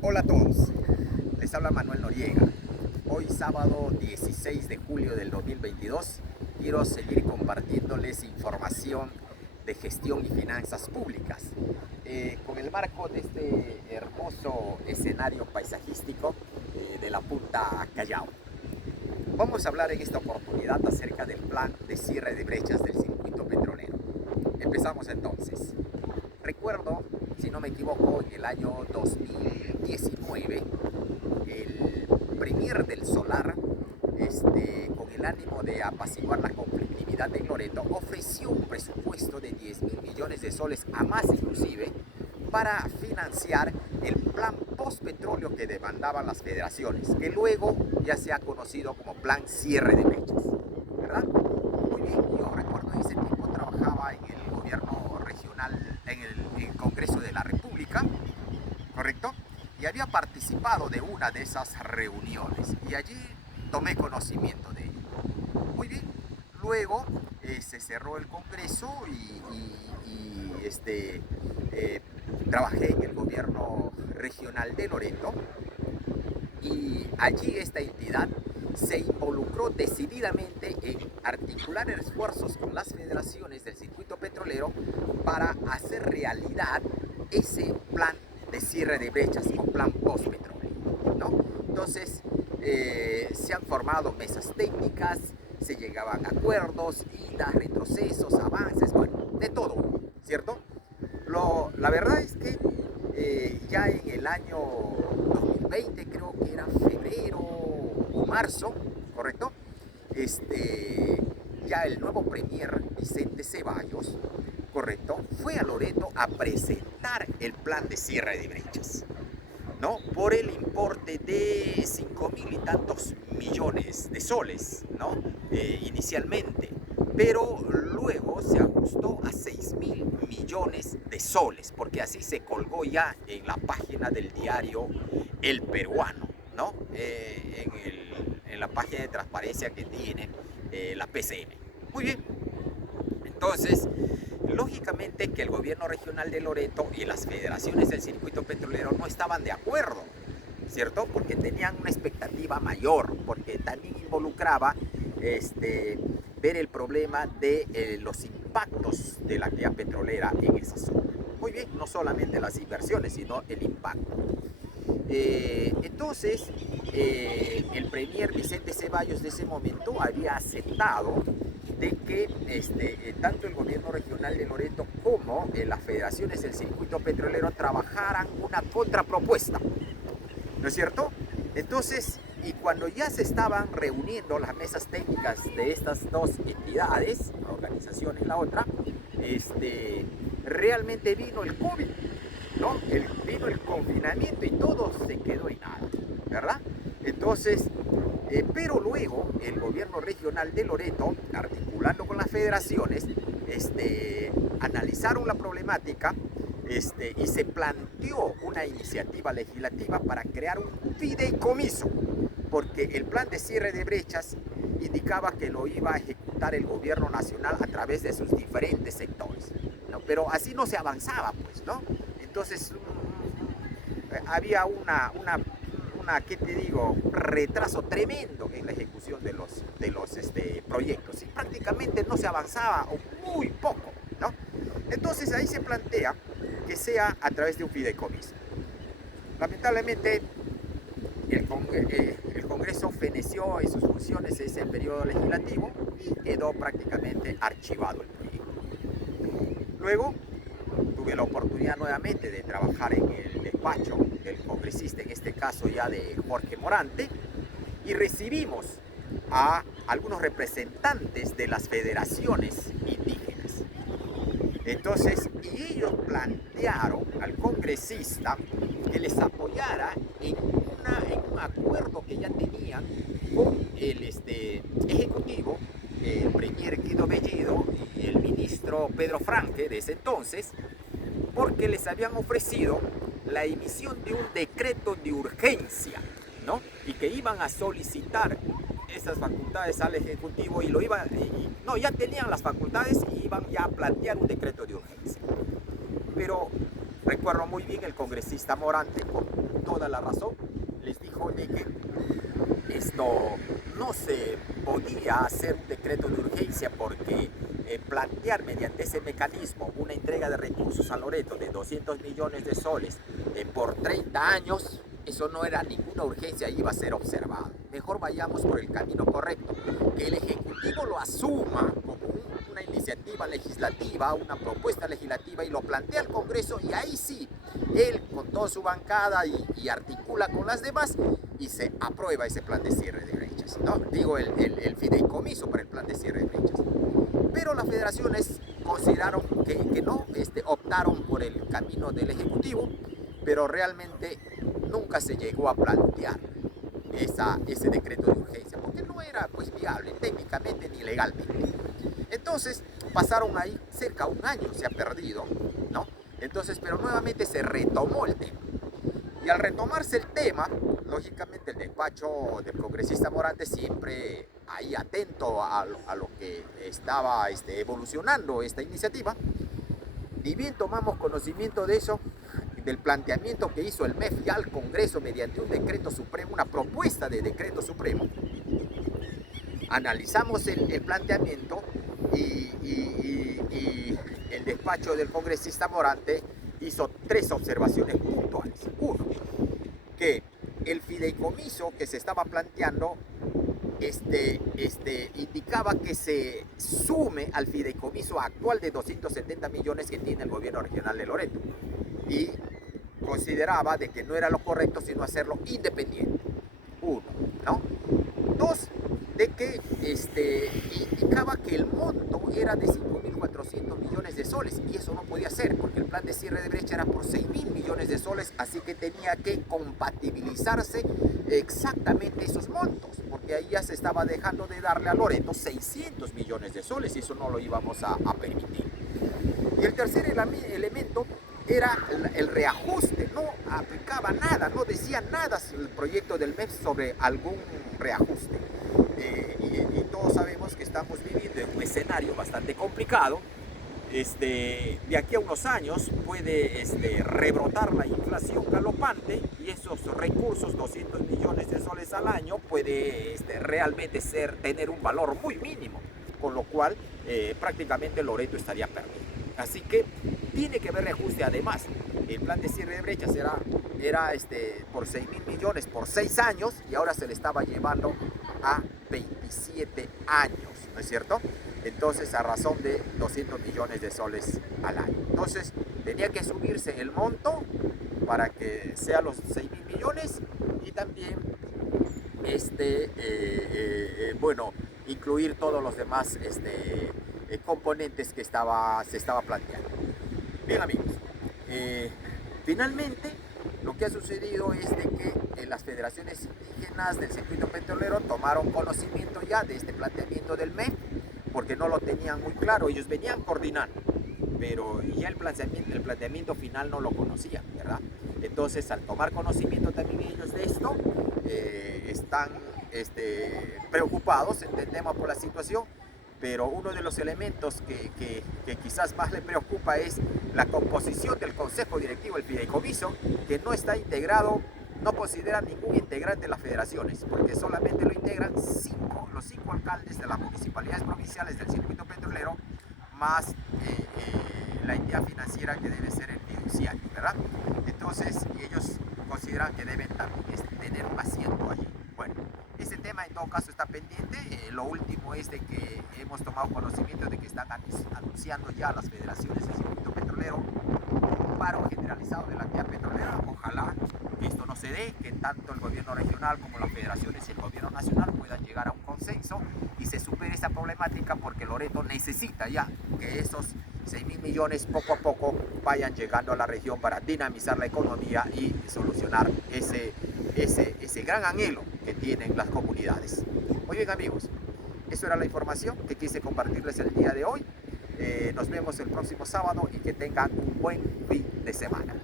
Hola a todos, les habla Manuel Noriega. Hoy sábado 16 de julio del 2022 quiero seguir compartiéndoles información de gestión y finanzas públicas con el marco de este hermoso escenario paisajístico de la Punta Callao. Vamos a hablar en esta oportunidad acerca del plan de cierre de brechas del circuito petrolero. Empezamos entonces. Recuerdo, si no me equivoco, en el año 2019, el Premier del Solar, con el ánimo de apaciguar la conflictividad en Loreto, ofreció un presupuesto de 10.000 millones de soles, a más inclusive, para financiar el plan post-petróleo que demandaban las federaciones, que luego ya se ha conocido como plan cierre de brechas, ¿verdad? Muy bien, yo recuerdo en ese tiempo trabajaba en el gobierno regional, en el Congreso de la República, ¿correcto? Y había participado de una de esas reuniones y allí tomé conocimiento de ello. Muy bien, luego se cerró el Congreso trabajé en el gobierno regional de Loreto y allí esta entidad se involucró decididamente en articular esfuerzos con las federaciones del circuito petrolero para hacer realidad ese plan de cierre de brechas o plan post-petróleo, ¿no? Entonces, se han formado mesas técnicas, se llegaban a acuerdos, idas, retrocesos, avances, bueno, de todo, ¿cierto? La verdad es que ya en el año 2020, creo que era febrero o marzo, ¿correcto? Ya el nuevo premier Vicente Ceballos, ¿correcto? Fue a Loreto a presentar el plan de cierre de brechas, ¿no? Por el importe de 5.000 y tantos millones de soles, ¿no? Inicialmente, pero luego se ajustó a 6.000 millones de soles, porque así se colgó ya en la página del diario El Peruano, ¿no? En la página de transparencia que tiene la PCM. Muy bien, entonces, lógicamente que el gobierno regional de Loreto y las federaciones del circuito petrolero no estaban de acuerdo, ¿cierto? Porque tenían una expectativa mayor, porque también involucraba ver el problema de los impactos de la actividad petrolera en esa zona. Muy bien, no solamente las inversiones, sino el impacto. Entonces, el premier Vicente Ceballos de ese momento había aceptado de que tanto el gobierno regional de Loreto como las federaciones del circuito petrolero trabajaran una contrapropuesta, ¿no es cierto? Entonces, y cuando ya se estaban reuniendo las mesas técnicas de estas dos entidades, una organización y la otra, realmente vino el COVID, ¿no? Vino el confinamiento y todo se quedó en nada, ¿verdad? Entonces, pero luego el gobierno regional de Loreto, articulando con las federaciones, analizaron la problemática y se planteó una iniciativa legislativa para crear un fideicomiso, porque el plan de cierre de brechas indicaba que lo iba a ejecutar el gobierno nacional a través de sus diferentes sectores, ¿no? Pero así no se avanzaba, pues, ¿no? Entonces había ¿qué te digo? Retraso tremendo en la ejecución de los proyectos y prácticamente no se avanzaba o muy poco, ¿no? Entonces ahí se plantea que sea a través de un fideicomiso. Lamentablemente el Congreso feneció en sus funciones ese periodo legislativo y quedó prácticamente archivado el proyecto. Luego tuve la oportunidad nuevamente de trabajar en el despacho del congresista, en este caso ya de Jorge Morante, y recibimos a algunos representantes de las federaciones indígenas. Entonces, y ellos plantearon al congresista que les apoyara en un acuerdo que ya tenían con el ejecutivo, el premier Guido Bellido y el ministro Pedro Franque de ese entonces, porque les habían ofrecido la emisión de un decreto de urgencia, ¿no? Y que iban a solicitar esas facultades al Ejecutivo ya tenían las facultades y iban ya a plantear un decreto de urgencia. Pero Recuerdo muy bien el congresista Morante, con toda la razón, les dijo de que esto no se podía hacer un decreto de urgencia porque plantear mediante ese mecanismo una entrega de recursos a Loreto de 200 millones de soles por 30 años, eso no era ninguna urgencia, iba a ser observado. Mejor vayamos por el camino correcto, que el Ejecutivo lo asuma como una iniciativa legislativa, una propuesta legislativa y lo plantea al Congreso, y ahí sí, él con toda su bancada y articula con las demás y se aprueba ese plan de cierre de brechas, ¿no? Digo, el fideicomiso para el plan de cierre de brechas. Pero las federaciones consideraron que no, optaron por el camino del Ejecutivo, pero realmente nunca se llegó a plantear ese decreto de urgencia, porque no era pues viable técnicamente ni legalmente. Entonces pasaron ahí cerca de un año, se ha perdido, ¿no? Entonces, pero nuevamente se retomó el tema. Y al retomarse el tema, lógicamente el despacho del congresista Morante, siempre ahí atento a lo que estaba evolucionando esta iniciativa, y bien tomamos conocimiento de eso, del planteamiento que hizo el MEF ya al Congreso mediante un decreto supremo, una propuesta de decreto supremo. Analizamos el planteamiento y el despacho del congresista Morante hizo 3 observaciones puntuales. Uno, que el fideicomiso que se estaba planteando indicaba que se sume al fideicomiso actual de 270 millones que tiene el gobierno regional de Loreto, y consideraba de que no era lo correcto sino hacerlo independiente. Uno, ¿no? Dos, de que indicaba que el monto era de 5.400 millones de soles, y eso no podía ser porque el plan de cierre de brecha era por 6.000 millones de soles, así que tenía que compatibilizarse exactamente esos montos, porque ahí ya se estaba dejando de darle a Loreto 600 millones de soles y eso no lo íbamos a permitir. Y el tercer elemento era el reajuste. No aplicaba nada, no decía nada el proyecto del MEF sobre algún reajuste. Y todos sabemos que estamos viviendo en un escenario bastante complicado. De aquí a unos años puede rebrotar la inflación galopante, y esos recursos, 200 millones de soles al año, puede realmente tener un valor muy mínimo, con lo cual prácticamente Loreto estaría perdido. Así que tiene que haber reajuste. Además, el plan de cierre de brechas era por 6.000 millones por 6 años, y ahora se le estaba llevando a 27 años, ¿no es cierto? Entonces, a razón de 200 millones de soles al año. Entonces, tenía que subirse el monto para que sea los 6.000 millones, y también, bueno, incluir todos los demás componentes que se estaba planteando. Bien, amigos, finalmente lo que ha sucedido es de que las federaciones indígenas del circuito petrolero tomaron conocimiento ya de este planteamiento del MEF, porque no lo tenían muy claro. Ellos venían coordinando, pero ya el planteamiento final no lo conocían, ¿verdad? Entonces, al tomar conocimiento también ellos de esto, están preocupados, entendemos, por la situación, pero uno de los elementos que quizás más le preocupa es la composición del consejo directivo del fideicomiso, que no está integrado, no considera ningún integrante de las federaciones, porque solamente lo integran los 5 alcaldes de las municipalidades provinciales del circuito petrolero, más la entidad financiera que debe ser el fiduciario, ¿verdad? Entonces, ellos consideran que deben también tener un asiento allí. Bueno, este tema en todo caso está pendiente. Lo último es de que hemos tomado conocimiento de que están anunciando ya las federaciones del circuito petrolero un paro generalizado de la actividad petrolera. Ojalá que esto no se dé, que tanto el gobierno regional como las federaciones y el gobierno nacional puedan llegar a un consenso y se supere esta problemática, porque Loreto necesita ya que esos 6.000 millones poco a poco vayan llegando a la región para dinamizar la economía y solucionar ese gran anhelo que tienen las comunidades. Muy bien, amigos, eso era la información que quise compartirles el día de hoy. Nos vemos el próximo sábado y que tengan un buen fin de semana.